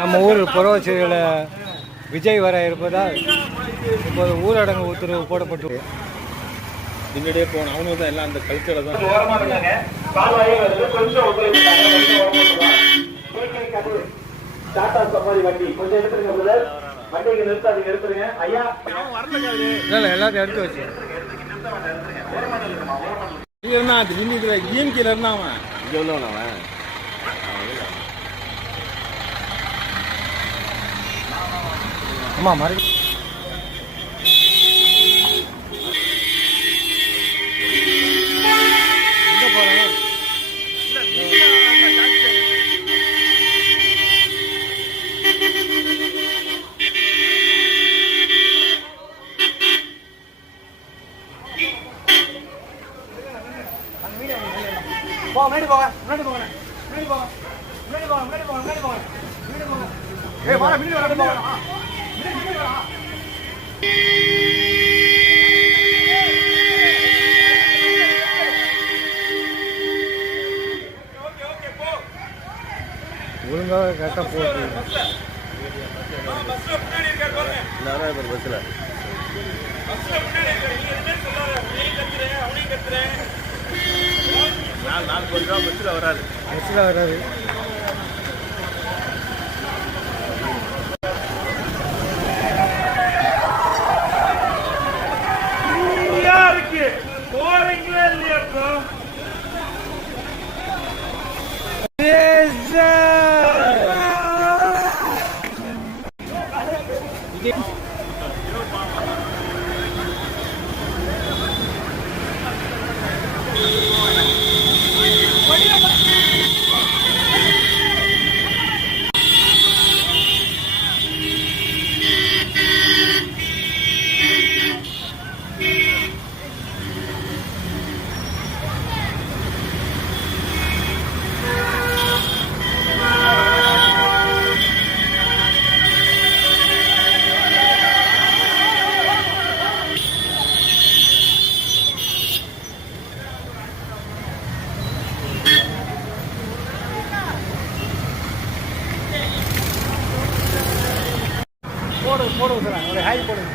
நம்ம ஊர் புறவச்சேரியில் விஜய் வர இருப்பதால் இப்போது ஊரடங்கு உத்தரவு போடப்பட்டு பின்னாடியே போன அவனு தான் எல்லாம் அந்த கல்ச்சரை தான் எல்லாத்தையும் எடுத்து வச்சு இஎம்கேல இருந்தா அவன் இங்க வந்தவன் அவன் ஆமா மறு முன்னாடி போங்க முன்னாடி போங்க முன்னாடி போங்க முன்னாடி போங்க முன்னாடி போங்க முன்னாடி போங்க முன்னாடி போங்க ஏய் வாடா முன்னாடி வாடா போங்க முன்னாடி வாடா ஓகே ஓகே போ ஒழுங்கா கரெக்ட்டா போடு பஸ்ல முன்னாடி இருக்காரு பாருங்க நாரா பஸ்ல முன்னாடி இருக்காரு நீங்க என்ன சொல்றாரு நீ கத்துறே அவனே கத்துறே நாலு கொஞ்சம் பஸ்ல வராது யாருக்கு போறீங்களா இல்லையா போடுங்க சார் ஒரு ஹாய் போடுங்க